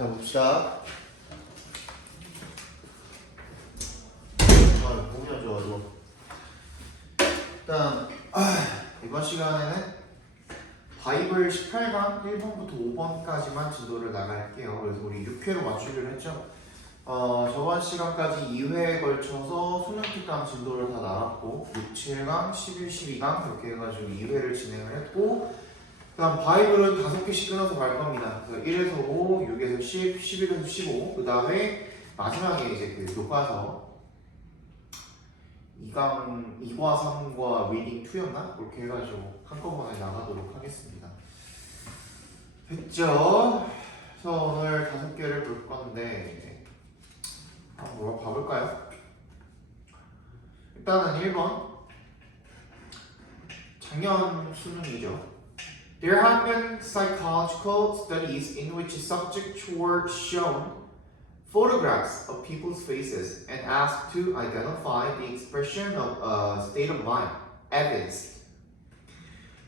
자, 봅시다. 몸이 안 좋아서. 일단, 이번 시간에는 바이블 18강 1번부터 5번까지만 진도를 나갈게요. 그래서 우리 6회로 맞추기로 했죠. 저번 시간까지 2회에 걸쳐서 수능특강 진도를 다 나갔고 6, 7강, 11, 12강 이렇게 해가지고 2회를 진행을 했고 그 다음 바이블은 5개씩 끊어서 갈 겁니다. 그래서 1에서 5, 6에서 10, 11에서 15 그 다음에 마지막에 이제 그 교과서 2강, 2과 3과 리딩 2였나? 그렇게 해가지고 한꺼번에 나가도록 하겠습니다. 됐죠? 그래서 오늘 5개를 볼 건데 한번 봐볼까요? 일단은 1번 작년 수능이죠. There have been psychological studies in which subjects were shown photographs of people's faces and asked to identify the expression of a state of mind, evidence.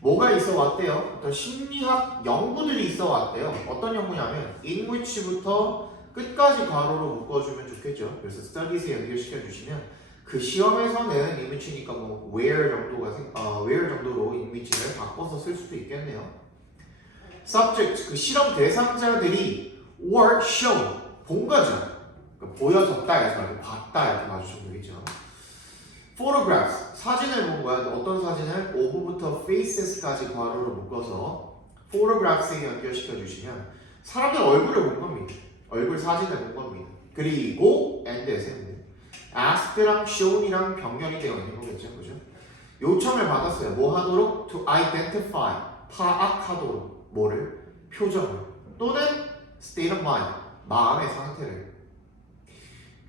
뭐가 있어 왔대요? 어떤 심리학 연구들이 있어 왔대요. 어떤 연구냐면 in which부터 끝까지 괄호로 묶어주면 좋겠죠. 그래서 studies에 연결시켜 주시면 그 시험에서는 in which니까 뭐 where 정도로 in which를 바꿔서 쓸 수도 있겠네요. subject 그 실험 대상자들이 were shown 본 거죠. 그러니까 보여졌다 해서 말고 봤다 이렇게 봐주시면 되겠죠. photographs 사진을 본 거야. 어떤 사진을 of부터 faces까지 괄호로 묶어서 photograps에 연결시켜 주시면 사람들 얼굴을 본 겁니다. 얼굴 사진을 본 겁니다. 그리고 and에서 asked랑 shown이랑 병렬이 되어 있는 거겠죠. 그죠? 요청을 받았어요. 뭐 하도록? to identify 파악하도록 뭐를? 표정을 또는 state of mind 마음의 상태를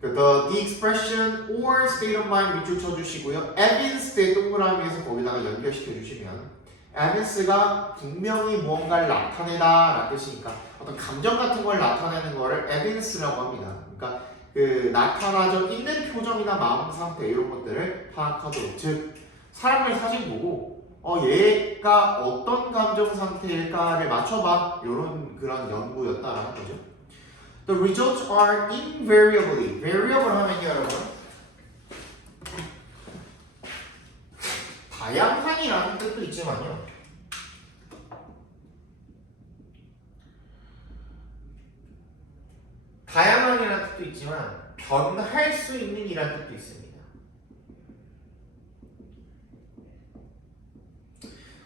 the expression or state of mind 밑줄 쳐주시고요. evidence의 동그라미에서 거기다가 연결시켜 주시면 evidence가 분명히 무언가를 나타내다 라는 뜻이니까 어떤 감정 같은 걸 나타내는 거를 evidence라고 합니다. 그러니까 그 나타나져 있는 표정이나 마음 상태 이런 것들을 파악하도록 즉 사람을 사진 보고 얘가 어떤 감정 상태일까를 맞춰봐 이런 그런 연구였다라는 거죠. The results are invariably variable 하면요 여러분 다양한이라는 뜻도 있지만요 다양한이라는 뜻도 있지만 변할 수 있는 이라는 뜻도 있습니다.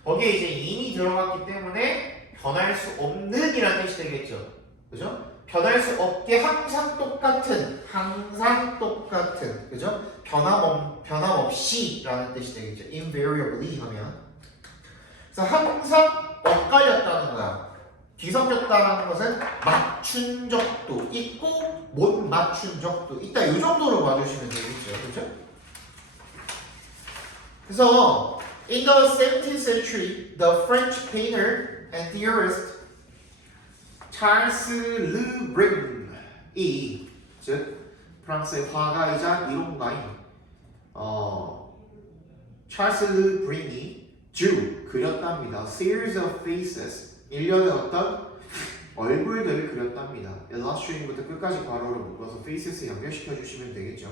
거기에 이제 in이 들어갔기 때문에 변할 수 없는 이라는 뜻이 되겠죠. 그죠? 변할 수 없게 항상 똑같은 그죠? 변함없이 라는 뜻이 되겠죠. invariably 하면 그래서 항상 엇갈렸다는 거야. 뒤섞였다는 것은 맞춘 적도 있고 못 맞춘 적도 있다. 이 정도로 봐주시면 되겠죠. 그렇죠? 그래서 in the 17th century, the French painter and theorist 찰스 르 브링이 즉 프랑스의 화가이자 이론가인 찰스 르 브링이 그렸답니다. Series of faces 일련의 어떤 얼굴들을 그렸답니다. illustrating부터 끝까지 괄호를 묶어서 faces에 연결시켜 주시면 되겠죠.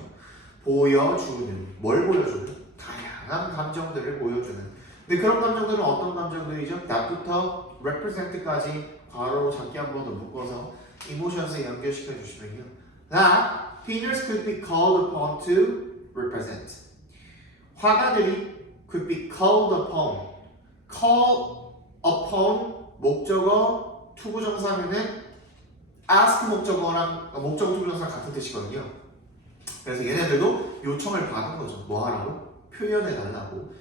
보여주는 뭘 보여주는? 다양한 감정들을 보여주는. 근데 그런 감정들은 어떤 감정들이죠? that부터 represent까지 괄호로 작게 한 번 더 묶어서 emotions에 연결시켜 주시면요. that painters could be called upon to represent. 화가들이 could be called upon. call upon 목적어 투부정사면은 ask 목적어랑 목적어 투부정사 같은 뜻이거든요. 그래서 얘네들도 요청을 받은 거죠. 뭐 하라고? 표현해 달라고.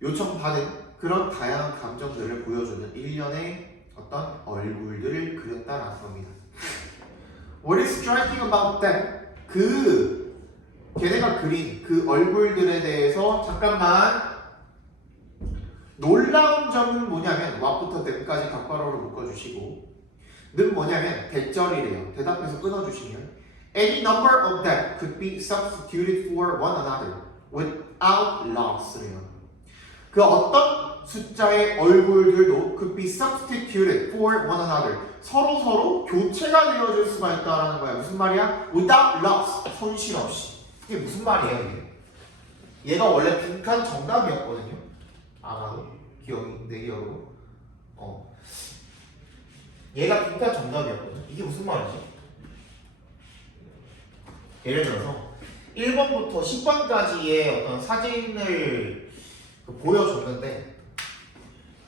요청받은 그런 다양한 감정들을 보여주는 일련의 어떤 얼굴들을 그렸다라는 겁니다. What is striking about them? 걔네가 그린 그 얼굴들에 대해서 잠깐만 놀라운 점은 뭐냐면 what부터 them까지 각괄호를 묶어주시고 는 뭐냐면 대절이래요. 대답해서 끊어주시면 any number of them could be substituted for one another without loss래요. 그 어떤 숫자의 얼굴들도 could be substituted for one another. 서로 교체가 되어줄 수가 있다라는 거야. 무슨 말이야? without loss. 손실 없이. 이게 무슨 말이에요, 이게? 얘가 원래 빈칸 정답이었거든요. 아마도 내 기억으로. 얘가 빈칸 정답이었거든. 이게 무슨 말이지? 예를 들어서 1번부터 10번까지의 어떤 사진을 보여줬는데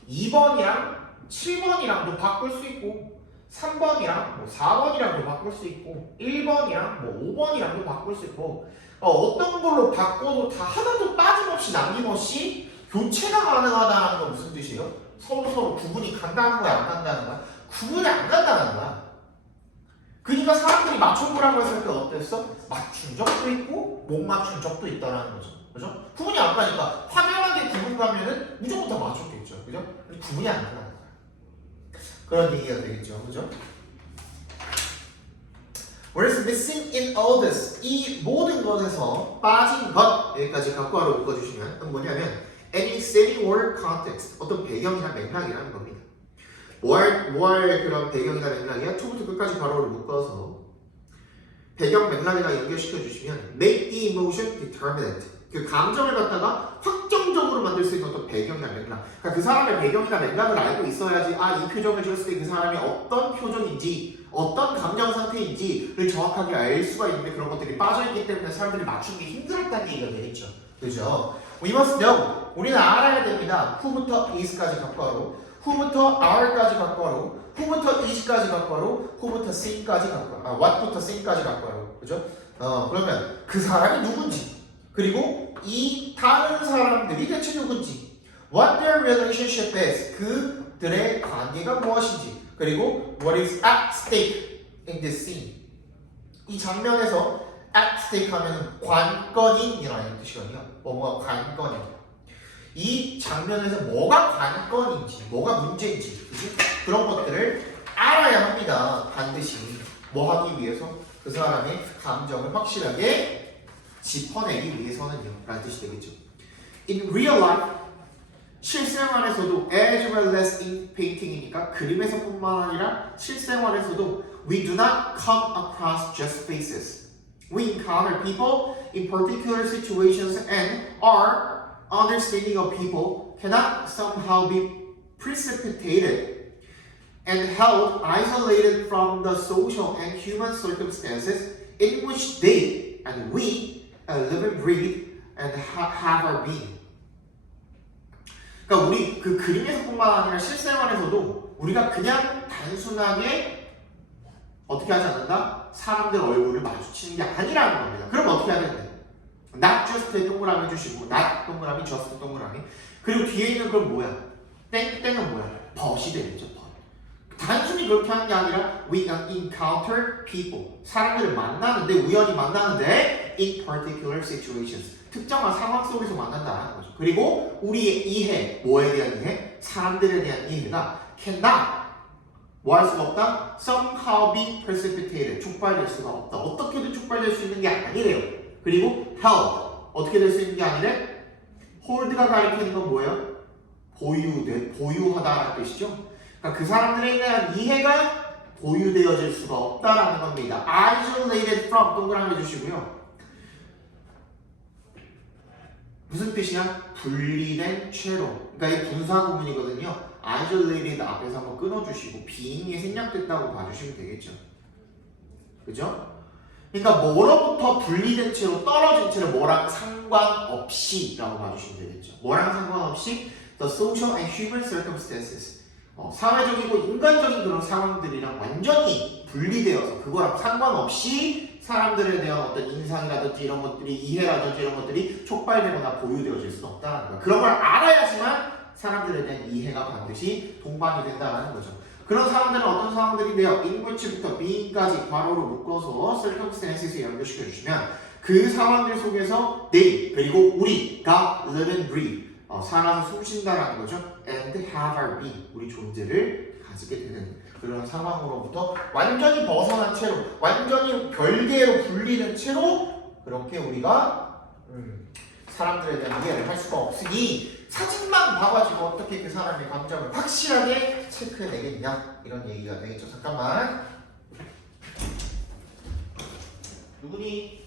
2번이랑 7번이랑도 바꿀 수 있고 3번이랑 뭐 4번이랑도 바꿀 수 있고 1번이랑 뭐 5번이랑도 바꿀 수 있고 어떤 걸로 바꿔도 다 하나도 빠짐없이 남김없이 교체가 가능하다는 건 무슨 뜻이에요? 서로 구분이 간다는 거야, 안 간다는 거야? 구분이 안 간다는 거야. 그러니까 사람들이 맞춰보라고 했을 때 어땠어? 맞춘 적도 있고 못 맞춘 적도 있다라는 거죠. 그죠? 구분이 안 가니까 확연하게 구분 가면은 무조건 다 맞췄겠죠. 그죠? 구분이 안 가는 거야. 그런 얘기가 되겠죠. 그죠? Whereas missing in all this, 이 모든 것에서 빠진 것, 여기까지 갖고하러 묶어주시면 뭐냐면 any setting or context, 어떤 배경이나 맥락이라는 겁니다. 뭘 그런 배경이나 맥락이야? 초부터 끝까지 괄호를 묶어서 배경 맥락이랑 연결시켜 주시면 make the emotion determinate, 그 감정을 갖다가 확정적으로 만들 수 있는 어떤 배경이나 맥락. 그러니까 그 사람의 배경이나 맥락을 알고 있어야지 이 표정을 지었을 때 그 사람이 어떤 표정인지 어떤 감정 상태인지를 정확하게 알 수가 있는데 그런 것들이 빠져있기 때문에 사람들이 맞추기 힘들었다는 얘기가 되겠죠. 그죠? We must know, 우리는 알아야 됩니다. who부터 is까지 갖고하고 who부터 our까지 갖고하고 who부터 is까지 갖고하고 who부터 seem까지 갖고하고 what부터 seem까지 갖고하고 그죠? 그러면 그 사람이 누군지 그리고 이 다른 사람들이 대체 누군지 what their relationship is, 그들의 관계가 무엇인지 그리고 what is at stake in this scene, 이 장면에서 at stake 하면 관건인이라는 뜻이거든요. 뭐가 관건이야. 이 장면에서 뭐가 관건인지, 뭐가 문제인지, 그치? 그런 것들을 알아야 합니다. 반드시. 뭐 하기 위해서? 그 사람의 감정을 확실하게 짚어내기 위해서는요. 라는 뜻이 되겠죠. In real life, 실생활에서도 as well as in painting이니까 그림에서뿐만 아니라 실생활에서도 we do not come across just faces. We encounter people in particular situations and our understanding of people cannot somehow be precipitated and held isolated from the social and human circumstances in which they and we live and breathe and have our being. 그러니까 우리 그 그림에서뿐만 아니라 실생활에서도 우리가 그냥 단순하게 어떻게 하지 않는다? 사람들 얼굴을 마주치는 게 아니라는 겁니다. 그럼 어떻게 해야 되는데? not just에 동그라미 주시고 not 동그라미, just 동그라미. 그리고 뒤에 있는 그건 뭐야? 땡땡은 뭐야? 벗이 되겠죠. 벗. 단순히 그렇게 하는 게 아니라 we encounter people. 사람들을 만나는데 우연히 만나는데 in particular situations. 특정한 상황 속에서 만난다는 거죠. 그리고 우리의 이해, 뭐에 대한 이해? 사람들에 대한 이해가 cannot 뭐 할 수가 없다? somehow be precipitated. 촉발될 수가 없다. 어떻게든 촉발될 수 있는 게 아니래요. 그리고 held 어떻게 될 수 있는 게 아니래? hold가 가리키는 건 뭐예요? 보유하다라는 뜻이죠. 그러니까 그 사람들에 대한 이해가 보유되어질 수가 없다라는 겁니다. isolated from 동그라미 주시고요. 무슨 뜻이야? 분리된 채로. 그러니까 이 분사 구문이거든요. isolated 앞에서 한번 끊어주시고 being이 생략됐다고 봐주시면 되겠죠. 그죠? 그러니까 뭐로부터 분리된 채로 떨어진 채로 뭐랑 상관없이 라고 봐주시면 되겠죠. 뭐랑 상관없이 the social and human circumstances 사회적이고 인간적인 그런 상황들이랑 완전히 분리되어서 그거랑 상관없이 사람들에 대한 어떤 인상이라든지 이런 것들이 이해라든지 이런 것들이 촉발되거나 보유되어질 수는 없다는 거예요. 그런 걸 알아야지만 사람들에 대한 이해가 반드시 동반이 된다는 거죠. 그런 상황들은 어떤 상황들인데요? in which부터 being까지 괄호로 묶어서 circumstances에 연결시켜 주시면 그 상황들 속에서 they 그리고 우리가 live and breathe 살아서 숨쉰다라는 거죠. and have our being 우리 존재를 가지게 되는 그런 상황으로부터 완전히 벗어난 채로 완전히 별개로 분리된 채로 그렇게 우리가 사람들에 대한 이해를 할 수가 없으니 사진만 봐가지고 어떻게 그 사람의 감정을 확실하게 체크해내겠냐 이런 얘기가 되겠죠. 잠깐만. 누구니?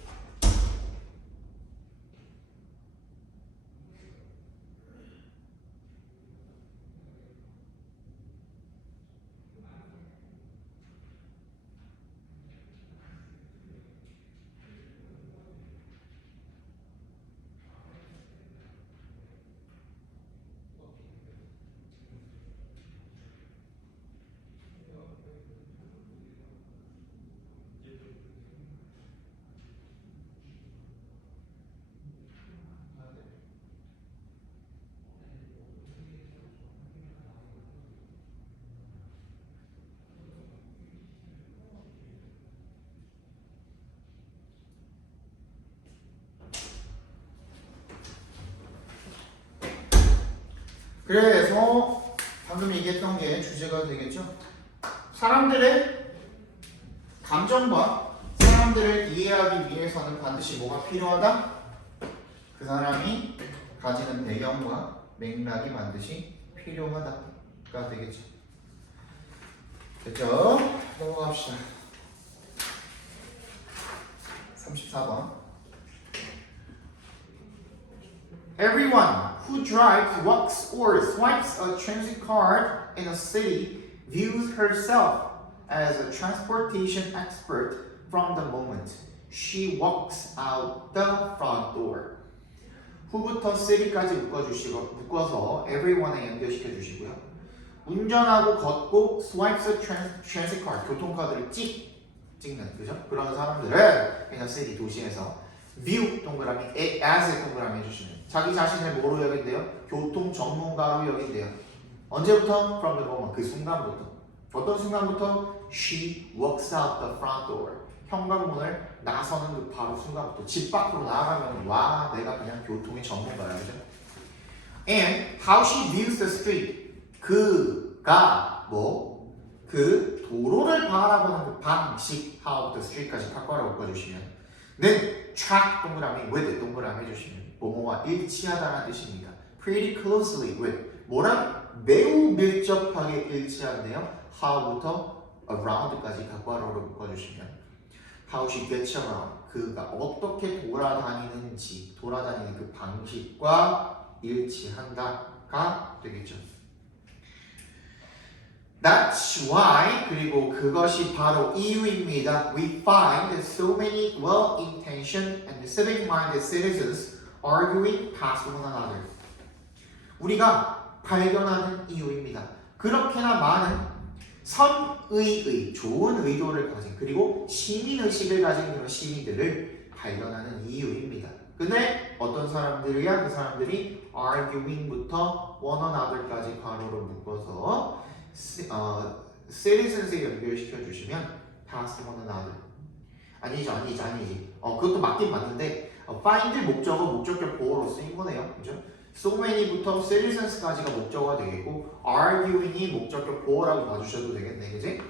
그래서 방금 얘기했던 게 주제가 되겠죠. 사람들의 감정과 사람들을 이해하기 위해서는 반드시 뭐가 필요하다? 그 사람이 가지는 배경과 맥락이 반드시 필요하다가 되겠죠. 됐죠? 넘어갑시다. 34번. Everyone who drives, walks, or swipes a transit card in a city views herself as a transportation expert from the moment she walks out the front door. 후부터 city까지 묶어서 everyone에 연결시켜 주시고요. 운전하고 걷고 swipes a transit card, 교통카드를 찍는, 그죠? 그런 사람들은 그냥 city, 도시에서 view 동그라미, as의 동그라미 해주시면 자기 자신을 뭐로 여긴대요? 교통 전문가로 여긴대요. 언제부터? From the moment, 그 순간부터. 어떤 순간부터? She walks out the front door. 현관문을 나서는 그 바로 순간부터 집 밖으로 나가면 와, 내가 그냥 교통의 전문가야, 그죠? And how she views the street. 그가 그 도로를 바라보는 그 방식, how the street까지 바꿔라 묶어주시면 는 track 동그라미 with 동그라미 해주시면 뭐뭐와 일치하다는 뜻입니다. Pretty closely with 뭐랑 매우 밀접하게 일치한데요. how부터 around까지 각괄호로 묶어주시면 how she gets around 그가 어떻게 돌아다니는지 돌아다니는 그 방식과 일치한다가 되겠죠. That's why 그리고 그것이 바로 이유입니다. We find so many well-intentioned and civic-minded citizens arguing past one another. 우리가 발견하는 이유입니다. 그렇게나 많은 선의의, 좋은 의도를 가진 그리고 시민의식을 가진 그런 시민들을 발견하는 이유입니다. 근데 어떤 사람들이야? 그 사람들이 arguing부터 one another까지 괄호로 묶어서 citizens에 연결시켜 주시면 past one another. 아니지. 그것도 맞긴 맞는데 find 목적어 목적격 보호로 쓰인 거네요. 그죠? so many부터 citizens까지가 목적어가 되겠고 arguing이 목적격 보호라고 봐주셔도 되겠네. 그지?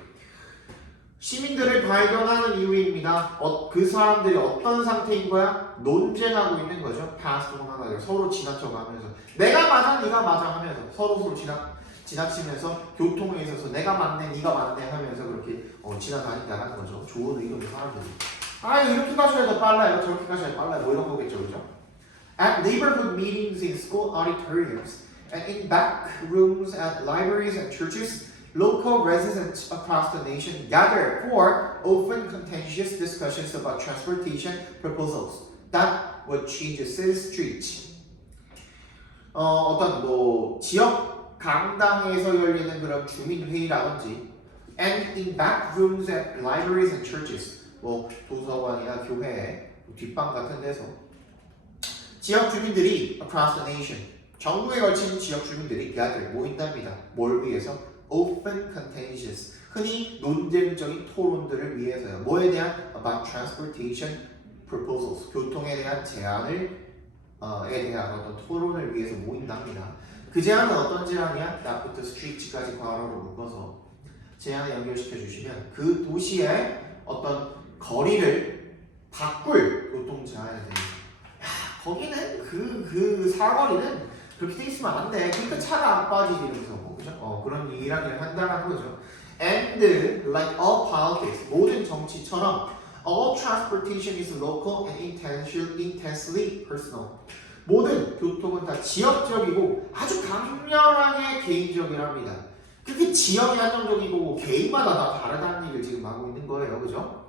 시민들을 발견하는 이유입니다. 그 사람들이 어떤 상태인 거야? 논쟁하고 있는 거죠. past one another. 서로 지나쳐가면서 내가 맞아, 네가 맞아 하면서 서로 지나치면서 교통에 있어서 내가 맞네, 네가 맞네 하면서 그렇게 지나다닌다는 거죠. 좋은 의도의 사람들이. 이렇게 가셔야 더 빨라요. 저렇게 가셔야 더 빨라요. 뭐 이런 거겠죠, 그죠? At neighborhood meetings in school auditoriums and in back rooms at libraries and churches, local residents across the nation gather for often contentious discussions about transportation proposals that would change the city's streets. 어떤 지역 강당에서 열리는 그런 주민회의라든지 and in back rooms at libraries and churches 도서관이나 교회 뒷방 같은 데서 지역 주민들이 across the nation 전국에 걸친 지역 주민들이 gather 모인답니다. 뭘 위해서? Open contentious 흔히 논쟁적인 토론들을 위해서요. 뭐에 대한? About transportation proposals 교통에 대한 제안을 에 대한 어떤 토론을 위해서 모인답니다. 그 제안은 어떤 제안이야? That the street까지 괄호로 묶어서 제안에 연결시켜 주시면 그 도시의 어떤 거리를 바꿀 교통 제안이 됩니다. 거기는 그 사거리는 그렇게 돼 있으면 안 돼. 그러니까 차가 안 빠지지 이러면서 뭐, 그죠? 그런 일을 한다는 거죠. And like all politics, 모든 정치처럼 all transportation is local and intensely personal. 모든 교통은 다 지역적이고 아주 강렬하게 개인적이랍니다. 그게 지역이 한정적이고 개인마다 다 다르다는 얘기를 지금 하고 있는 거예요. 그죠?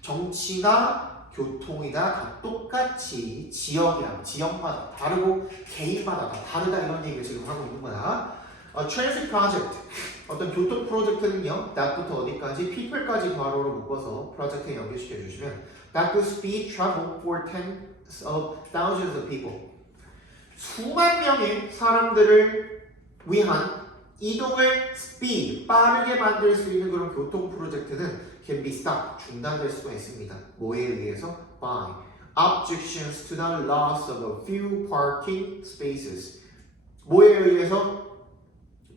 정치나 교통이나 다 똑같이 지역마다 다르고 개인마다 다 다르다 이런 얘기를 지금 하고 있는 거야. Transit project, 어떤 교통 프로젝트는요, that부터 어디까지? people까지 괄호로 묶어서 프로젝트에 연결시켜 주시면 that to speed travel for tens of thousands of people. 수만 명의 사람들을 위한 이동을 speed, 빠르게 만들 수 있는 그런 교통 프로젝트는 can be stopped, 중단될 수가 있습니다. 뭐에 의해서? By objections to the loss of a few parking spaces. 뭐에 의해서?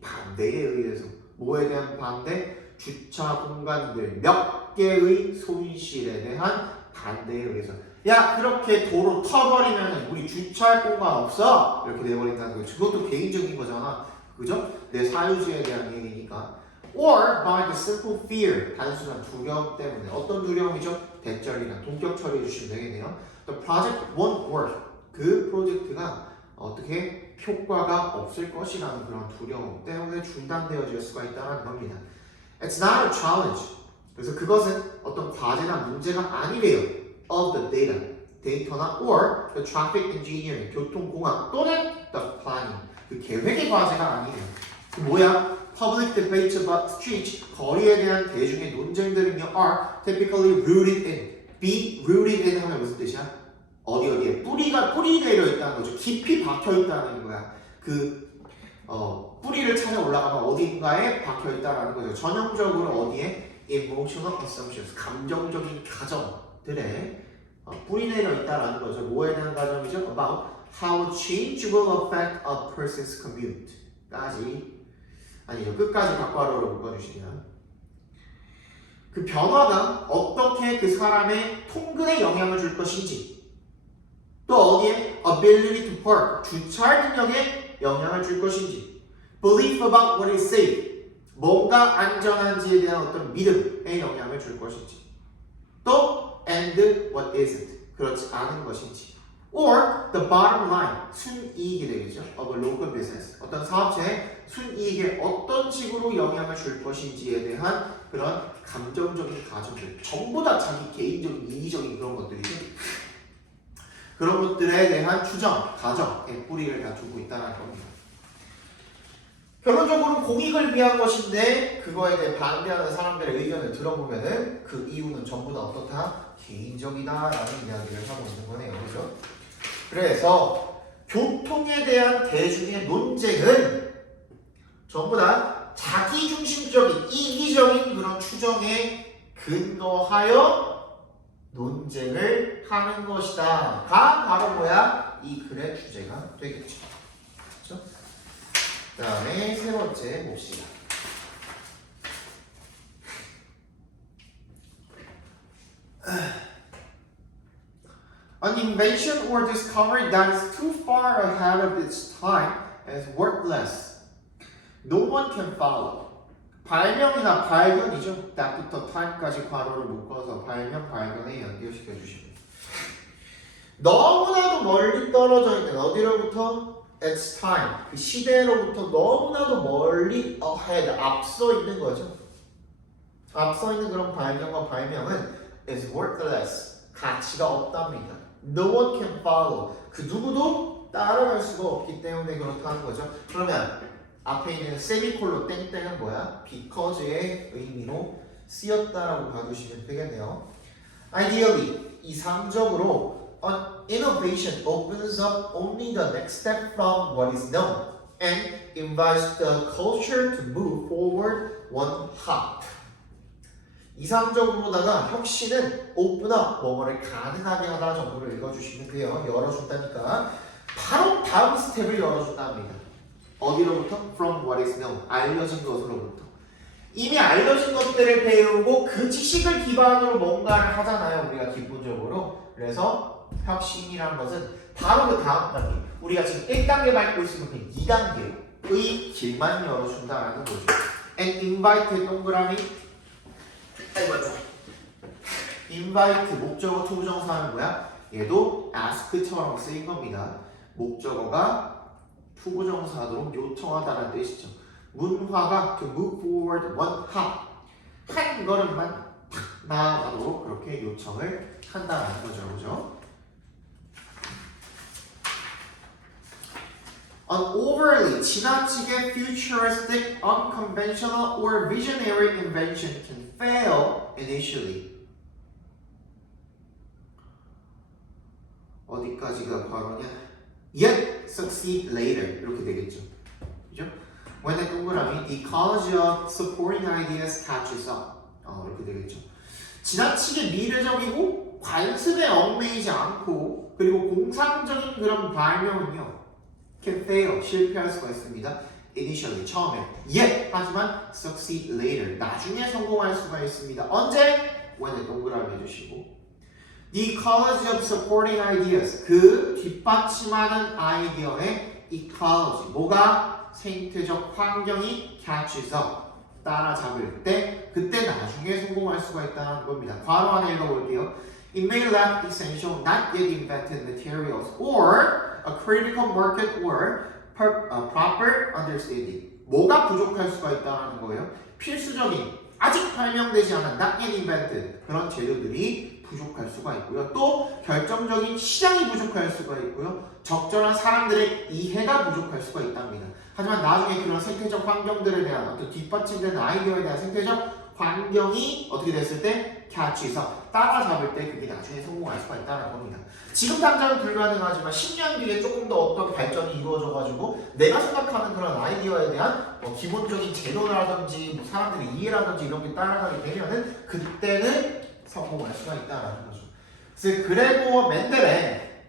반대에 의해서. 뭐에 대한 반대? 주차 공간들 몇 개의 손실에 대한 반대에 의해서. 야, 그렇게 도로 터버리면 우리 주차할 공간 없어? 이렇게 돼버린다는 거죠. 그것도 개인적인 거잖아. 그죠? 내 사유지에 대한 얘기니까. Or by the simple fear, 단순한 두려움 때문에. 어떤 두려움이죠? 대절이나 동격 처리해 주시면 되겠네요. The project won't work. 그 프로젝트가 어떻게 효과가 없을 것이라는 그런 두려움 때문에 중단되어질 수가 있다는 겁니다. It's not a challenge. 그래서 그것은 어떤 과제나 문제가 아니래요. Of the data, 데이터나 or the traffic engineering, 교통공학 또는 the planning, 그 계획의 과제가 아니래요. 그 뭐야? Public debates about streets, 거리에 대한 대중의 논쟁들은요 are typically rooted in. be rooted in 하면 무슨 뜻이야? 어디에 뿌리 내려 있다는 거죠. 깊이 박혀 있다는 거야. 뿌리를 찾아 올라가면 어딘가에 박혀 있다는 거죠. 전형적으로 어디에? emotional assumptions, 감정적인 가정들에 뿌리 내려 있다는 거죠. 뭐에 대한 가정이죠? about how change will affect a person's commute. 끝까지 박괄호로 묶어주시면 그 변화가 어떻게 그 사람의 통근에 영향을 줄 것인지 또 어디에 ability to park, 주차할 능력에 영향을 줄 것인지 belief about what is safe, 뭔가 안전한지에 대한 어떤 믿음에 영향을 줄 것인지 또 and what isn't, 그렇지 않은 것인지 or the bottom line, 순이익이 되겠죠. of a local business, 어떤 사업체의 순이익에 어떤 식으로 영향을 줄 것인지에 대한 그런 감정적인 가정들, 전부 다 자기 개인적인 이기적인 그런 것들이죠. 그런 것들에 대한 추정, 가정의 뿌리를 다 두고 있다는 겁니다. 결론적으로 공익을 위한 것인데 그거에 대해 반대하는 사람들의 의견을 들어보면은 그 이유는 전부 다 어떻다? 개인적이다라는 이야기를 하고 있는 거네요. 그죠? 그래서 교통에 대한 대중의 논쟁은 전부 다 자기중심적인 이기적인 그런 추정에 근거하여 논쟁을 하는 것이다. 가 바로 뭐야? 이 글의 주제가 되겠죠. 그렇죠? 그 다음에 세 번째 봅시다. An invention or discovery that is too far ahead of its time is worthless. No one can follow. 발명이나 발견이죠. that부터 time까지 괄호를 묶어서 발견에 연결시켜 주시면 너무나도 멀리 떨어져 있는 어디로부터? Its time. 그 시대로부터 너무나도 멀리 ahead, 앞서 있는 거죠. 앞서 있는 그런 발견과 발명은 is worthless. 가치가 없답니다. No one can follow. 그 누구도 따라갈 수가 없기 때문에 그렇다는 거죠. 그러면 앞에 있는 세미콜론 땡땡은 뭐야? because의 의미로 쓰였다라고 봐주시면 되겠네요. Ideally, 이상적으로 an innovation opens up only the next step from what is known and invites the culture to move forward one hop. 이상적으로다가 혁신은 open up, 뭐뭐를 가능하게 하다 정도를 읽어주시면 돼요. 열어준다니까 바로 다음 스텝을 열어준답니다. 어디로부터? From what is known, 알려진 것으로부터. 이미 알려진 것들을 배우고 그 지식을 기반으로 뭔가를 하잖아요, 우리가 기본적으로. 그래서 혁신이란 것은 바로 그 다음 단계. 우리가 지금 1단계 밟고 있으면 그 2단계의 길만 열어준다라는 거죠. And invite 동그라미. invite 목적어 투부정사는 뭐야? 얘도 ask처럼 쓰인 겁니다. 목적어가 투부정사도록 요청하다는 뜻이죠. 문화가 to move forward one hop. 한 걸음만 탁 나아가도록 그렇게 요청을 한다는 거죠. 그죠? An overly 지나치게 futuristic, unconventional, or visionary invention can fail initially. 어디까지가 바로냐? Yet succeed later 이렇게 되겠죠. 그죠? When the 동그라미 the ecology of supporting ideas catches up. 이렇게 되겠죠. 지나치게 미래적이고 관습에 얽매이지 않고 그리고 공상적인 그런 발명은요. can fail, 실패할 수가 있습니다. initially, 처음에. yet, 하지만 succeed later, 나중에 성공할 수가 있습니다. 언제? when에 동그라미 해주시고 the ecology of supporting ideas, 그 뒷받침하는 아이디어의 ecology, 뭐가? 생태적 환경이 catches up, 따라잡을 때, 그때 나중에 성공할 수가 있다는 겁니다. 괄호 안에 읽어볼게요. It may lack essential, not yet invented materials, or a critical market or proper understanding. 뭐가 부족할 수가 있다는 거예요? 필수적인, 아직 발명되지 않은 not yet invented 그런 재료들이 부족할 수가 있고요. 또 결정적인 시장이 부족할 수가 있고요. 적절한 사람들의 이해가 부족할 수가 있답니다. 하지만 나중에 그런 생태적 환경들에 대한 어떤 뒷받침되는 아이디어에 대한 생태적 환경이 어떻게 됐을 때 catch에서 따라잡을 때 그게 나중에 성공할 수가 있다는 겁니다. 지금 당장은 불가능하지만 10년 뒤에 조금 더 어떤 발전이 이루어져가지고 내가 생각하는 그런 아이디어에 대한 기본적인 재료라든지 뭐 사람들의 이해라든지 이런 게 따라가게 되면은 그때는 성공할 수가 있다는 거죠. 그래서 그레고어 멘델의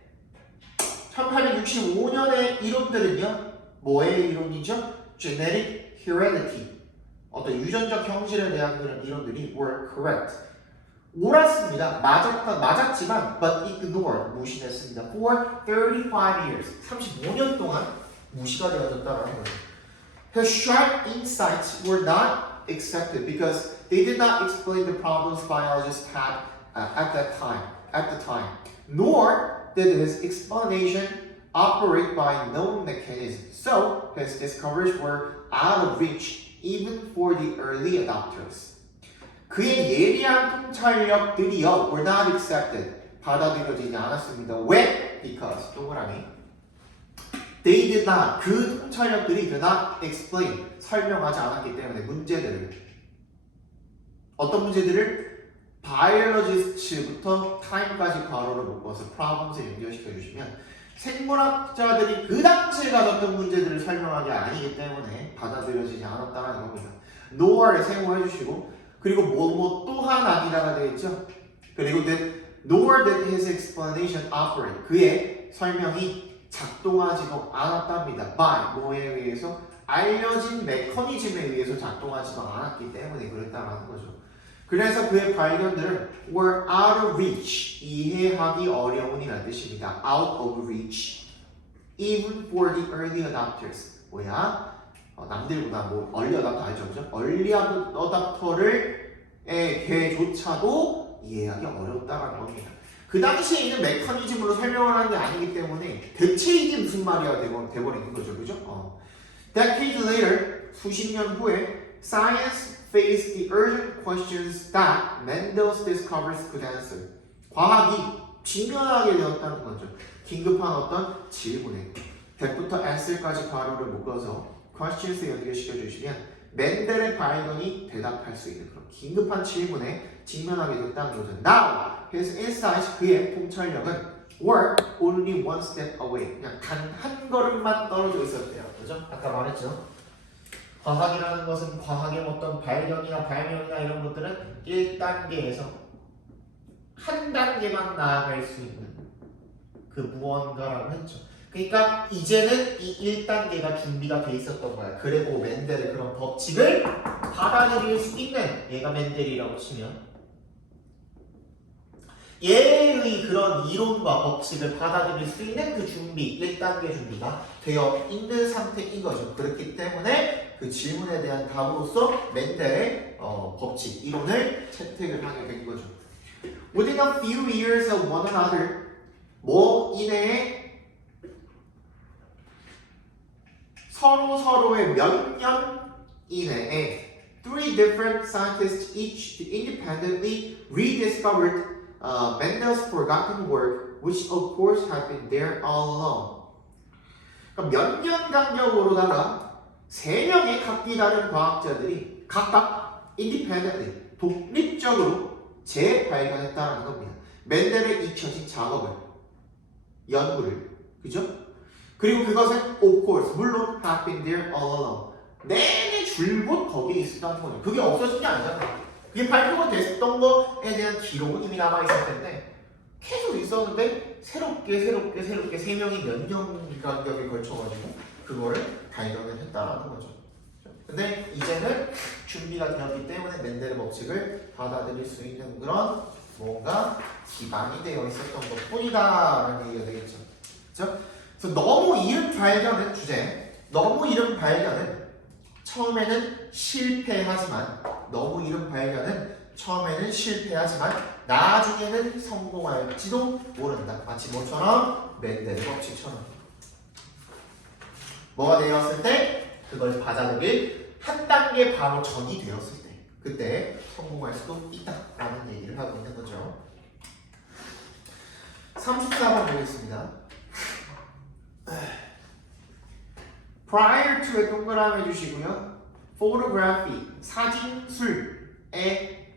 1865년의 이론들은요, 뭐의 이론이죠? Genetic heredity, 어떤 유전적 형질에 대한 그런 이론들이 were correct. 옳았습니다. 맞았지만 but ignored, 무시했습니다. For 35 years, 35년 동안 무시가 되어졌다는 거예요. His sharp insights were not accepted because they did not explain the problems biologists had at the time, nor did his explanation operate by known mechanisms. So his discoveries were out of reach even for the early adopters. 그의 예리한 통찰력들이요 were not accepted, 받아들여지지 않았습니다. 왜? Because 동그라미 they did not, 그 통찰력들이 did not explain, 설명하지 않았기 때문에 문제들을, 어떤 문제들을 biologist부터 time까지 괄호를 묶어서 problems에 연결시켜 주시면 생물학자들이 그 당시에 가졌던 문제들을 설명한 게 아니기 때문에 받아들여지지 않았다는 겁니다. nor를 세모해 주시고 그리고 뭐뭐 또한 아니라가 되겠죠. 그리고 nor did his explanation operate, 그의 설명이 작동하지도 않았답니다. by 뭐에 의해서? 알려진 메커니즘에 의해서 작동하지도 않았기 때문에 그랬다는 거죠. 그래서 그의 발견들은 were out of reach, 이해하기 어려운이라는 뜻입니다. out of reach, even for the early adopters. 뭐야? 남들보다 뭐 early adopter 알죠? 그죠? early adopter에게조차도 이해하기 어렵다는 겁니다. 그 당시에 있는 메커니즘으로 설명을 하는 게 아니기 때문에 대체 이게 무슨 말이야 돼버리는 거죠. 그죠? Decades later, 수십 년 후에 science faced the urgent questions that Mendel's discoveries could answer. 과학이 직면하게 되었다는 거죠. 긴급한 어떤 질문에 that부터 answer까지 괄호를 묶어서 questions에 연결시켜 주시면 멘델의 발견이 대답할 수 있는 그런 긴급한 질문에 직면하게 됐다는 거죠. Now, his insights, 그의 통찰력은 were only one step away. 그냥 단 한 걸음만 떨어져 있었대요. 그죠? 아까 말했죠. 과학이라는 것은 과학의 어떤 발견이나 발명이나 이런 것들은 1단계에서 한 단계만 나아갈 수 있는 그 무언가라고 했죠. 그러니까 이제는 이 1단계가 준비가 돼 있었던 거야. 그리고 멘델의 그런 법칙을 받아들일 수 있는, 얘가 멘델이라고 치면 얘에 멘델이 그런 이론과 법칙을 받아들일 수 있는 그 준비, 1단계 준비가 되어 있는 상태인 거죠. 그렇기 때문에 그 질문에 대한 답으로서 멘델의 법칙, 이론을 채택을 하게 된 거죠. Within a few years of one another, 뭐 이내에 서로의 몇 년 이내에 three different scientists each independently rediscovered Mendel's forgotten work, which of course had been there all along. 그러니까 몇 년 간격으로다가 세 명의 각기 다른 과학자들이 각각 independently 독립적으로 재발견했다는 겁니다. 멘델의 잊혀진 작업을, 연구를, 그죠? 그리고 그것은 of course 물론 have been there all along. 내내 줄곧 거기에 있었다는 거죠. 그게 없어진 게 아니잖아. 그게 발표가 됐던 거에 대한 기록은 이미 남아있을 텐데 계속 있었는데 새롭게 세 명이 몇 년 간격에 걸쳐가지고 그거를 발견을 했다라는 거죠. 근데 이제는 준비가 되었기 때문에 멘델의 법칙을 받아들일 수 있는 그런 뭔가 기반이 되어 있었던 것 뿐이다라는 얘기가 되겠죠. 그렇죠? 그래서 너무 이른 발견은 주제, 너무 이른 발견은 처음에는 실패하지만 나중에는 성공할지도 모른다. 마치 뭐처럼? 멘델의 법칙처럼. 뭐가 되었을 때? 그걸 받아들일 한 단계 바로 전이 되었을 때 그때 성공할 수도 있다라는 얘기를 하고 있는 거죠. 34번 보겠습니다. Prior to에 동그라미 해주시고요. Photography, 사진술에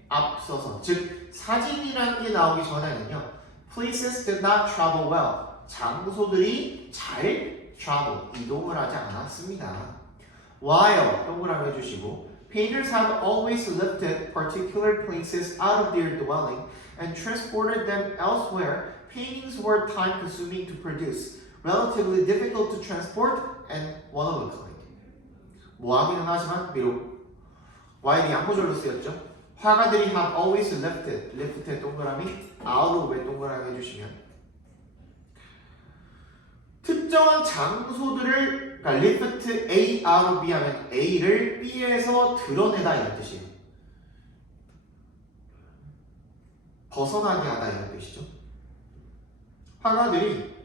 앞서서, 즉 사진이라는 게 나오기 전에는요. Places did not travel well. 장소들이 잘 travel, 이동을 하지 않았습니다. While, 동그라미 해주시고 Painters have always lifted particular places out of their dwelling and transported them elsewhere. Paintings were time-consuming to produce, relatively difficult to transport, and one of a kind. 뭐하기는 하지만 비록 while이 양보절로 쓰였죠. 화가들이 have always lifted, lift의 동그라미, out of의 동그라미 해주시면 특정한 장소들을, 그러니까 lift A out of B 하면 A를 B에서 드러내다 이런 뜻이에요. 벗어나게 하다 이런 뜻이죠. 화가들이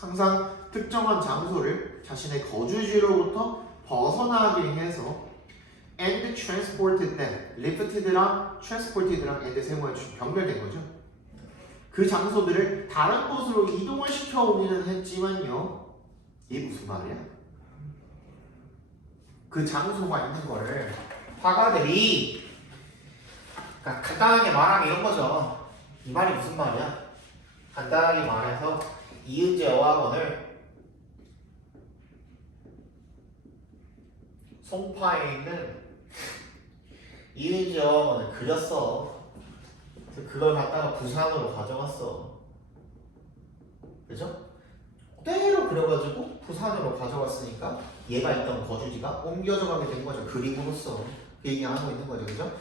항상 특정한 장소를 자신의 거주지로부터 벗어나게 해서 and transported them, lifted랑 transported랑 and 세모에 연결된 거죠. 그 장소들을 다른 곳으로 이동을 시켜오기는 했지만요. 이게 무슨 말이야? 그 장소가 있는 거를 화가들이, 그러니까 간단하게 말하면 이런 거죠. 이 말이 무슨 말이야? 간단하게 말해서 이은재 어학원을 송파에 있는 이은재 어학원을 그렸어. 그걸 갖다가 부산으로 가져갔어. 그죠? 그대로 그려가지고 부산으로 가져갔으니까 얘가 있던 거주지가 옮겨져 가게 된 거죠. 그림으로써 그 얘기하고 있는 거죠. 그죠?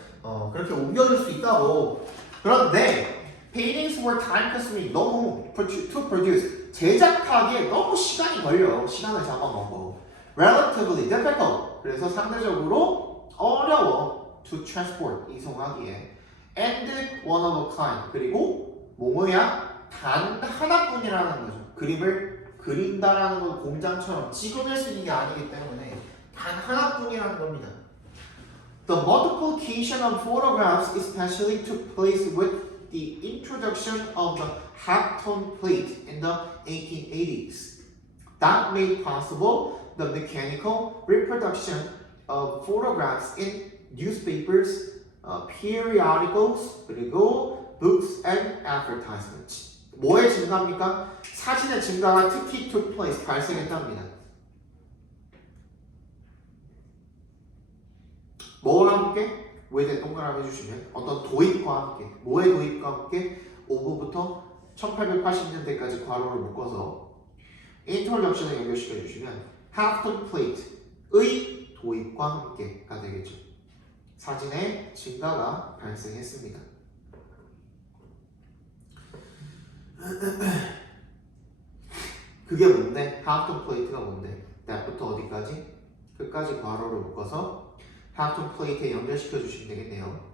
그렇게 옮겨질 수 있다고. 그런데 paintings were time consuming. 너무 to produce. 제작하기에 너무 시간이 걸려. 시간을 잡아먹고. relatively difficult. 그래서 상대적으로 어려워. to transport. 이송하기에. and one of a kind. 그리고 뭐뭐야? 단 하나뿐이라는 거죠. 그림을 그린다라는 건 공장처럼 찍어낼 수 있는 게 아니기 때문에 단 하나뿐이라는 겁니다. The multiplication of photographs especially took place with the introduction of the halftone plate in the 1880s. That made possible the mechanical reproduction of photographs in newspapers, periodicals, 그리고 books and advertisements. 뭐의 증가입니까? 사진의 증가가 특히 took place, 발생했답니다. 뭐와 함께? with에 동그라미 해주시면 어떤 도입과 함께, 뭐의 도입과 함께 5부부터 1880년대까지 괄호를 묶어서 introduction에 연결시켜 주시면 halftone plate의 도입과 함께가 되겠죠. 사진의 증가가 발생했습니다. 그게 뭔데? 하프톤 플레이트가 뭔데? that부터 어디까지? 끝까지 괄호를 묶어서 하프톤 플레이트에 연결시켜 주시면 되겠네요.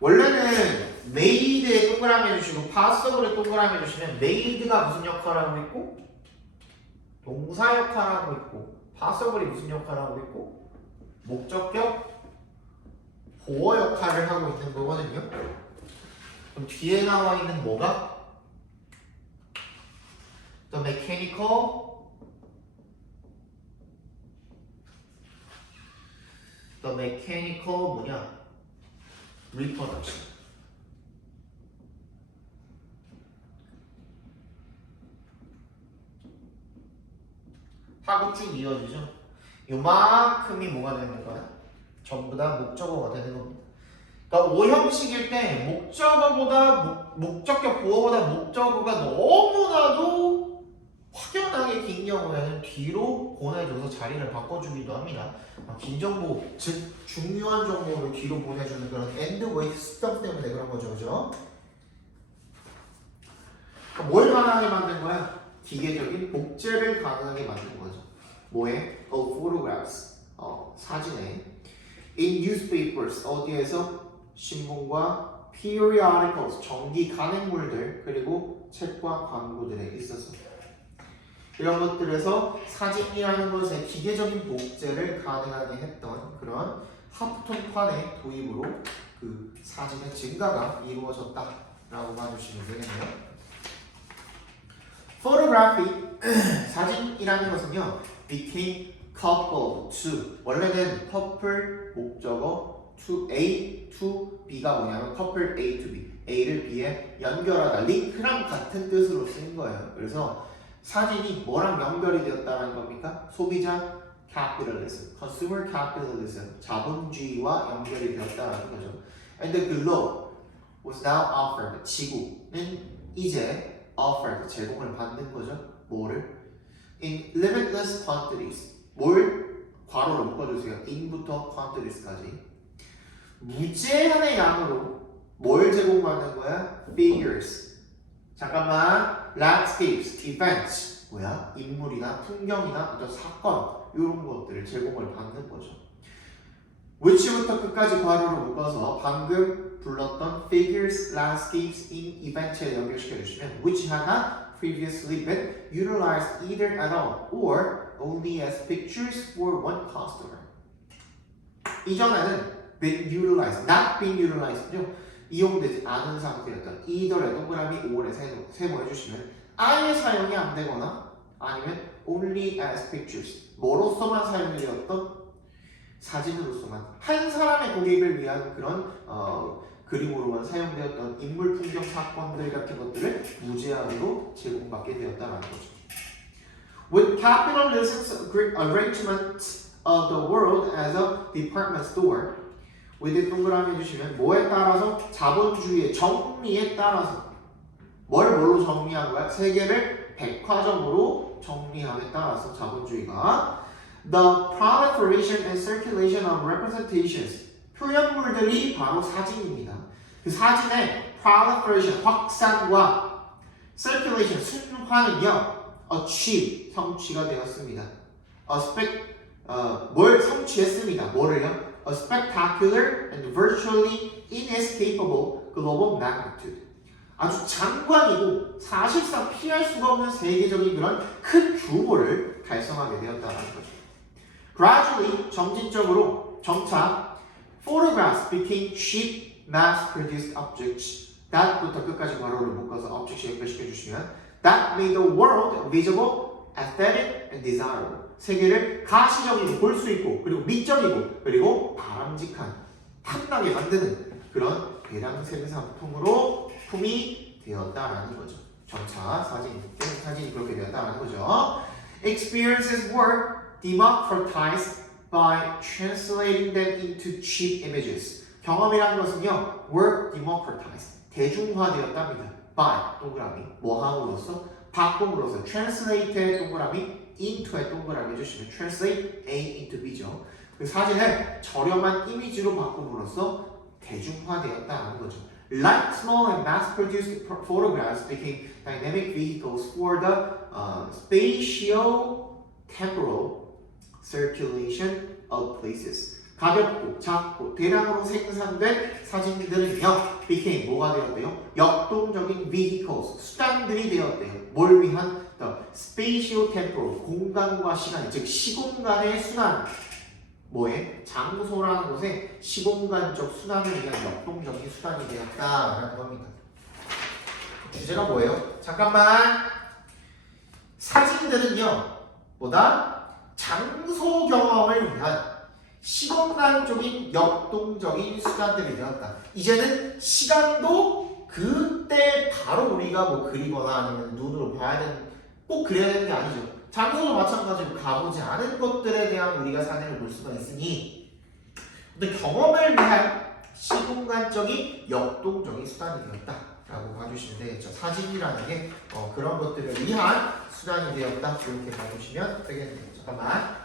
원래는 made에 동그라미 해주시고 passable에 동그라미 해주시면 made가 무슨 역할을 하고 있고 동사 역할을 하고 있고 passable이 무슨 역할을 하고 있고 목적격 보어 역할을 하고 있는 거거든요. 그럼 뒤에 나와 있는 뭐가? The mechanical 뭐냐? reproduction. 하고 쭉 이어지죠. 요만큼이 뭐가 되는 거야? 전부 다 목적어가 되는 겁니다. 그러니까 오형식일 때 목적격 보어보다 목적어가 너무나도 확연하게 긴 경우에는 뒤로 보내줘서 자리를 바꿔주기도 합니다. 긴 정보, 즉 중요한 정보를 뒤로 보내주는 그런 end with stuff 때문에 그런 거죠, 그죠? 그러니까 뭘 가능하게 만든 거야? 기계적인 복제를 가능하게 만든 거죠. 뭐에? photographs, 사진에 in newspapers, 어디에서? 신문과 periodicals, 정기 간행물들, 그리고 책과 광고들에 있어서 이런 것들에서 사진이라는 것의 기계적인 복제를 가능하게 했던 그런 하프톤판의 도입으로 그 사진의 증가가 이루어졌다라고 봐주시면 되겠네요. photography, 사진이라는 것은요, became coupled to, 원래는 couple 목적어 to A to B가 뭐냐면 couple A to B, A를 B에 연결하다, 링크랑 같은 뜻으로 쓰인 거예요. 그래서 사진이 뭐랑 연결이 되었다는 겁니까? 소비자 capitalism, consumer capitalism, 자본주의와 연결이 되었다는 거죠. And the globe was now offered, 지구는 이제 offered, 제공을 받는 거죠. 뭐를? In limitless quantities, 뭘? 괄호로 묶어주세요. in부터 quantities까지. 무제한의 양으로 뭘 제공받는 거야? figures. 잠깐만, landscapes, events, 뭐야? 인물이나 풍경이나 어떤 사건 이런 것들을 제공을 받는 거죠. which부터 끝까지 괄호로 묶어서 방금 불렀던 figures, landscapes, in event에 연결시켜 주시면 which 하나 previously been utilized either at all or only as pictures for one customer. 이전에는 been utilized, not been utilized죠. 이용되지 않은 상태였던 either의 동그라미 5를 세모해 주시면 아예 사용이 안 되거나 아니면 only as pictures, 뭐로서만 사용이 되었던 사진으로서만 한 사람의 고객을 위한 그런 그림으로만 사용되었던 인물, 풍경, 사건들 같은 것들을 무제한으로 제공받게 되었다는 거죠. With capitalism's arrangement of the world as a department store, with 동그라미 해주시면 뭐에 따라서? 자본주의의 정리에 따라서 뭘 뭘로 정리한 거야? 세계를 백화점으로 정리함에 따라서 자본주의가 The proliferation and circulation of representations, 표현물들이 바로 사진입니다. 그 사진의 proliferation, 확산과 circulation, 순환은요 achieve, 성취가 되었습니다. 뭘 성취했습니다. 뭐를요? A spectacular and virtually inescapable global magnitude. 아주 장관이고 사실상 피할 수가 없는 세계적인 그런 큰 규모를 달성하게 되었다는 거죠. Gradually, 점진적으로 점차 photographs became cheap, mass-produced objects. that부터 끝까지 괄호를 묶어서 object에 연결시켜 주시면 that made the world visible, aesthetic, and desirable. 세계를 가시적이고 볼 수 있고 그리고 미적이고 그리고 바람직한 탐나게 만드는 그런 대량 생산품으로 품이 되었다라는 거죠. 점차 사진이 그렇게 되었다라는 거죠. Experiences were democratized by translating them into cheap images. 경험이라는 것은요, were democratized, 대중화되었답니다. by 동그라미 뭐함으로써? 바꿈으로써. translate의 동그라미 into의 동그라미 해주시면 translate A into B죠. 그 사진을 저렴한 이미지로 바꿈으로써 대중화되었다는 거죠. Light, small, and mass-produced photographs became dynamic vehicles for the spatio-temporal circulation of places. 가볍고 작고 대량으로 생산된 사진들은요 became 뭐가 되었대요? 역동적인 vehicles 수단들이 되었대요. 뭘 위한? The spatio-temporal 공간과 시간, 즉 시공간의 순환. 뭐에? 장소라는 곳에 시공간적 순환을 위한 역동적인 수단이 되었다라는 겁니다. 주제가 뭐예요? 잠깐만. 사진들은요 뭐다? 장소 경험을 위한 시공간적인 역동적인 수단들이 되었다. 이제는 시간도 그때 바로 우리가 뭐 그리거나 아니면 눈으로 봐야 되는, 꼭 그래야 되는 게 아니죠. 장소도 마찬가지로 가보지 않은 것들에 대한 우리가 사진을 볼 수가 있으니 어떤 경험을 위한 시공간적인 역동적인 수단이 되었다라고 봐주시면 되겠죠. 사진이라는 게 그런 것들을 위한 수단이 되었다 이렇게 봐주시면 되겠네요. 잠깐만.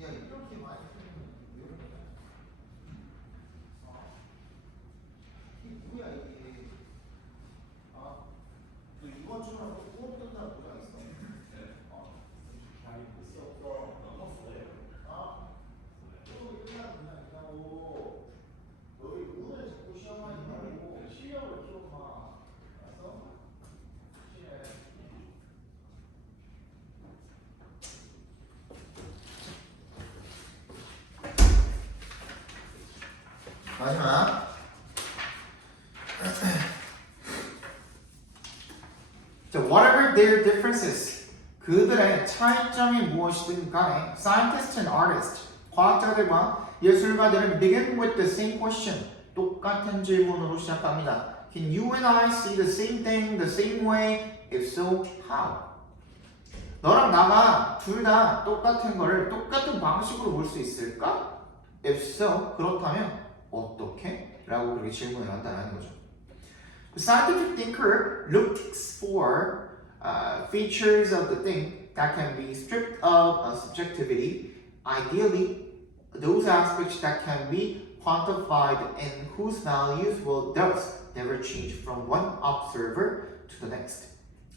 이렇게 많이 쓰는 왜 그러냐? 이게 뭐야 이게? 너 이번 주만 수업 끝나고 보장 있어? 있어 없어? 수업이 끝나고 그냥 있다고. 너희 눈을 잡고 시험하지 말고 실력을 좀 봐. 알았어? 마지막. 자, whatever their differences, 그들의 차이점이 무엇이든 간에 scientists and artists, 과학자들과 예술가들은 begin with the same question, 똑같은 질문으로 시작합니다. Can you and I see the same thing the same way? If so, how? 너랑 나가 둘 다 똑같은 거를 똑같은 방식으로 볼 수 있을까? If so, 그렇다면 어떻게? 라고 그렇게 질문을 한다는 거죠. The scientific thinker looks for features of the thing that can be stripped of subjectivity, ideally those aspects that can be quantified and whose values will thus never change from one observer to the next.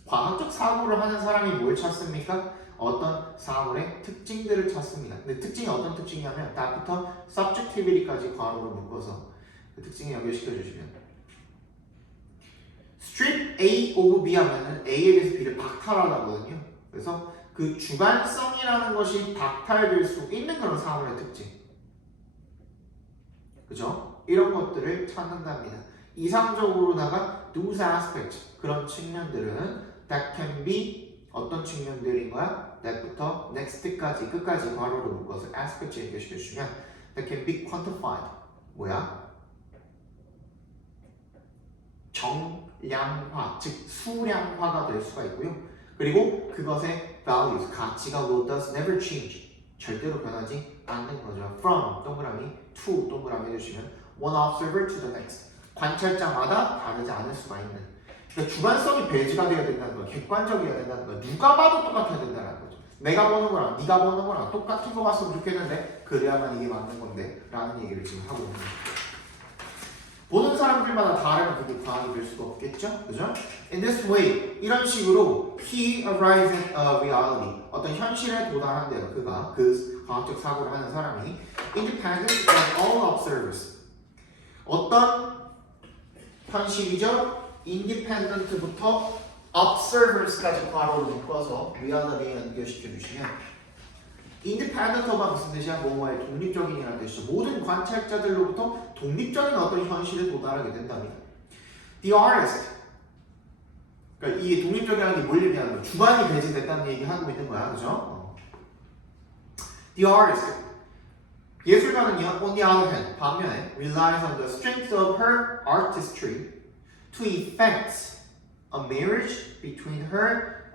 과학적 사고를 하는 사람이 뭘 찾습니까? 어떤 사물의 특징들을 찾습니다. 근데 특징이 어떤 특징이냐면 that부터 subjectivity까지 괄호로 묶어서 그 특징에 연결시켜 주시면 strip A over B 하면은 A에 대해서 B를 박탈하라거든요. 그래서 그 주관성이라는 것이 박탈될 수 있는 그런 사물의 특징. 그죠? 이런 것들을 찾는답니다. 이상적으로다가 those aspects 그런 측면들은 that can be 어떤 측면들인 거야? that부터 next까지 끝까지 괄호로 묶어서 aspect 연결시켜주면 that can be quantified 뭐야? 정량화 즉 수량화가 될 수가 있고요. 그리고 그것의 values 가치가 will does never change 절대로 변하지 않는 거죠. from 동그라미 to 동그라미 해주시면 one observer to the next 관찰자마다 다르지 않을 수가 있는 그러니까 주관성이 배제가 되어야 된다는 거야. 객관적이어야 된다는 거야. 누가 봐도 똑같아야 된다는 거죠. 내가 보는 거랑 네가 보는 거랑 똑같은 거 봤으면 좋겠는데 그래야만 이게 맞는 건데 라는 얘기를 지금 하고 있는 거예요. 보는 사람들마다 다르면 그게 과학이 될 수가 없겠죠? 그죠? In this way, 이런 식으로 he arrives at a reality 어떤 현실에 도달한대요. 그가 그 과학적 사고를 하는 사람이 independent of all observers 어떤 현실이죠? independent부터 observers까지 괄호로 묶어서 reality에 연결시켜 주시면 independent가 무슨 뜻이야? 뭐뭐의 독립적인이라는 뜻이죠. 모든 관찰자들로부터 독립적인 어떤 현실에 도달하게 된답니다. The artist 그러니까 이게 독립적이라는 게 뭘 얘기하는 거야? 주관이 배제됐다는 얘기 하고 있는 거야. 그죠? The artist 예술가는요, on the other hand, 반면에 relies on the strength of her artistry to effect a marriage between her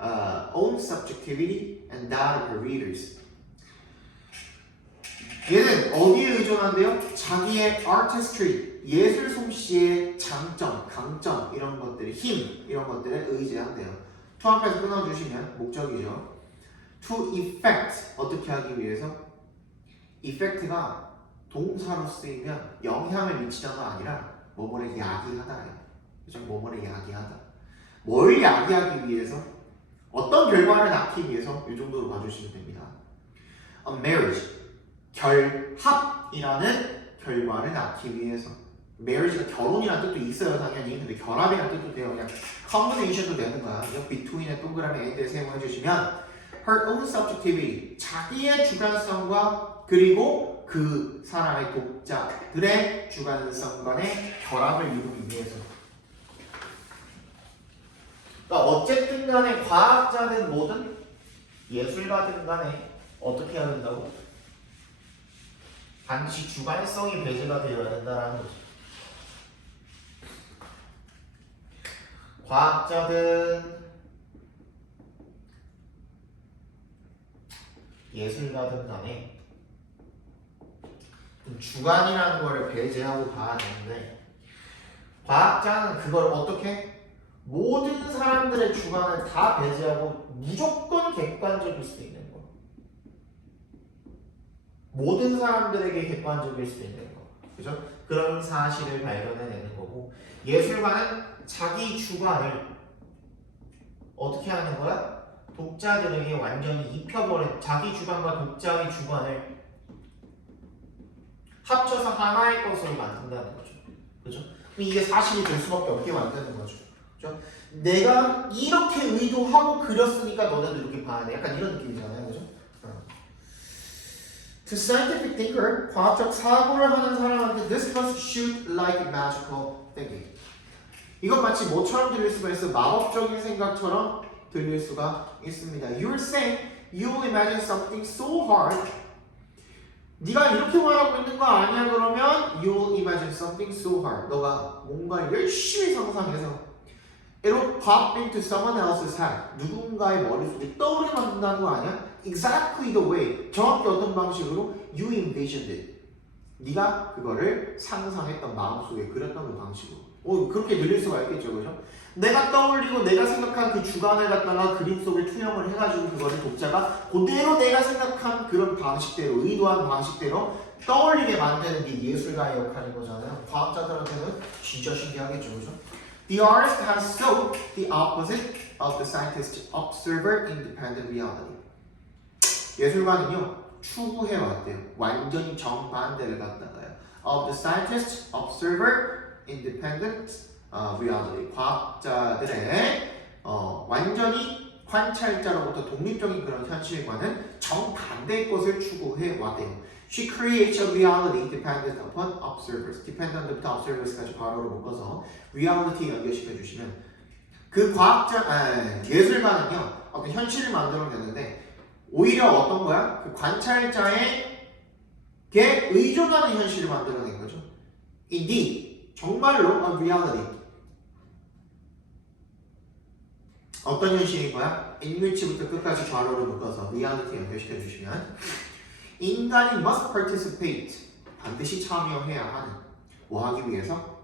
own subjectivity and that of her readers. 얘는 어디에 의존한대요? 자기의 artistry, 예술 솜씨의 장점, 강점 이런 것들이 힘 이런 것들에 의지한대요. to 앞에서 끊어주시면 목적이죠. to effect 어떻게 하기 위해서? effect가 동사로 쓰이면 영향을 미치다가 아니라 뭐뭐를 야기하다예요. 그죠? 뭐뭐를 야기하다. 뭘 야기하기 위해서? 어떤 결과를 낳기 위해서 이 정도로 봐주시면 됩니다. A marriage 결합이라는 결과를 낳기 위해서 marriage가 결혼이라는 뜻도 있어요 당연히. 근데 결합이라는 뜻도 돼요. 그냥 combination도 되는 거야. between에 동그라미 and를 세모해 주시면 her own subjectivity 자기의 주관성과 그리고 그 사람의 독자들의 주관성 간의 결합을 이루기 위해서. 그러니까 어쨌든 간에 과학자든 뭐든 예술가든 간에 어떻게 해야 된다고? 반드시 주관성이 배제가 되어야 된다는 거죠. 과학자든 예술가든 간에 주관이라는 거를 배제하고 봐야 되는데 과학자는 그걸 어떻게? 모든 사람들의 주관을 다 배제하고 무조건 객관적일 수 있는 거. 모든 사람들에게 객관적일 수 있는 거. 그죠? 그런 사실을 발견해내는 거고 예술가는 자기 주관을 어떻게 하는 거야? 독자들에게 완전히 입혀버린 자기 주관과 독자의 주관을 합쳐서 하나의 것으로 만든다는 거죠. 그죠? 이게 사실이 될 수밖에 없게 만드는 거죠. 그죠? 내가 이렇게 의도하고 그렸으니까 너네도 이렇게 봐야 돼. 약간 이런 느낌이잖아요. 그죠? To scientific thinker, 과학적 사고를 하는 사람한테 this must shoot like magical thinking. 이건 마치 뭐처럼 들릴 수가 있어? 마법적인 생각처럼 들릴 수가 있습니다. You're saying you'll imagine something so hard. 네가 이렇게 말하고 있는 거 아니야? 그러면 you'll imagine something so hard. 너가 뭔가 열심히 상상해서 it'll pop into someone else's head. 누군가의 머릿속에 떠오르게 만든다는 거 아니야? Exactly the way. 정확히 어떤 방식으로 you envisioned it. 네가 그거를 상상했던 마음속에 그렸던 그 방식으로. 그렇게 들릴 수가 있겠죠, 그죠? 내가 떠올리고 내가 생각한 그 주관을 갖다가 그림 속에 투영을 해가지고 그거를 독자가 그대로 내가 생각한 그런 방식대로 의도한 방식대로 떠올리게 만드는 게 예술가의 역할인 거잖아요. 과학자들한테는 진짜 신기하겠죠, 그죠? The artist has sought the opposite of the scientist's observer independent reality. 예술가는요 추구해왔대요. 완전히 정반대를 갖다가요. Of the scientist's observer independent reality. 과학자들의 완전히 관찰자로부터 독립적인 그런 현실과는 정반대의 것을 추구해 왔대요. She creates a reality dependent upon observers. dependent부터 observers까지 괄호로 묶어서 reality 연결시켜 주시면 그 예술가는요 어떤 현실을 만들어내는데 오히려 어떤 거야? 그 관찰자에게 의존하는 현실을 만들어낸 거죠. Indeed, 정말로 a reality. 어떤 현실인 거야? in which부터 끝까지 괄호로 묶어서 reality 연결시켜 주시면 인간이 must participate. 반드시 참여해야 하는. 뭐 하기 위해서?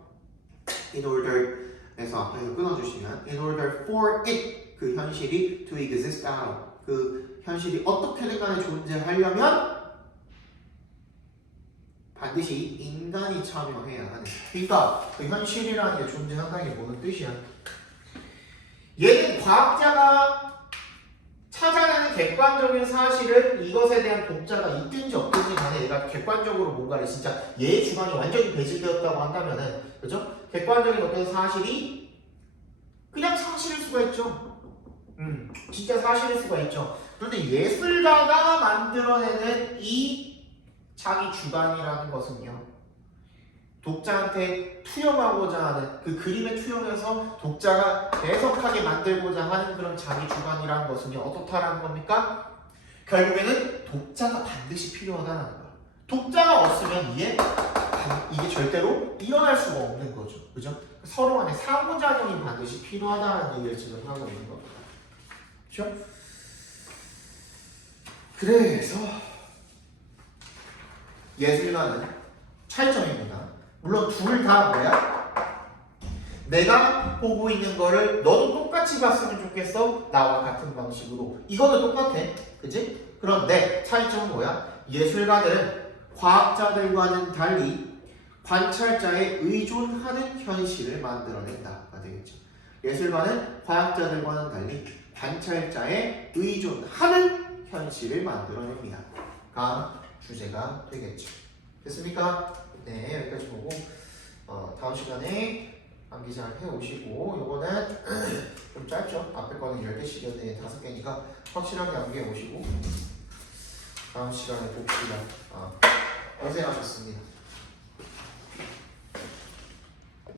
in order 에서 앞에서 끊어주시면 in order for it. 그 현실이 to exist out. 그 현실이 어떻게든 간에 존재하려면 반드시 인간이 참여해야 하는. 그러니까 그 현실이라는 게 존재한다는 게 뭐는 뜻이야? 얘는 과학자가 찾아내는 객관적인 사실은 이것에 대한 독자가 있든지 없든지 간에 얘가 객관적으로 뭔가를 진짜 얘의 주관이 완전히 배제되었다고 한다면은 그죠? 객관적인 어떤 사실이 그냥 사실일 수가 있죠. 진짜 사실일 수가 있죠. 그런데 예술가가 만들어내는 이 자기 주관이라는 것은요. 독자한테 투영하고자 하는 그 그림에 투영해서 독자가 해석하게 만들고자 하는 그런 자기 주관이라는 것은요. 어떻다라는 겁니까? 결국에는 독자가 반드시 필요하다는 거야. 독자가 없으면 이게 절대로 일어날 수가 없는 거죠. 그죠? 서로 간에 상호작용이 반드시 필요하다는 얘기를 지금 하고 있는 겁니다. 그렇죠? 그래서 예술가는 차이점입니다. 물론 둘 다 뭐야? 내가 보고 있는 거를 너도 똑같이 봤으면 좋겠어. 나와 같은 방식으로. 이거는 똑같아. 그치? 그런데 차이점은 뭐야? 예술가들은 과학자들과는 달리 관찰자에 의존하는 현실을 만들어낸다가 되겠죠. 예술가는 과학자들과는 달리 관찰자에 의존하는 현실을 만들어냅니다. 가 주제가 되겠죠. 됐습니까? 네, 여기까지 보고 다음 시간에 암기 잘 해오시고 요거는 좀 짧죠? 앞에 거는 10개씩이었는데 5개니까 확실하게 암기해 오시고 다음 시간에 봅시다. 고생하셨습니다.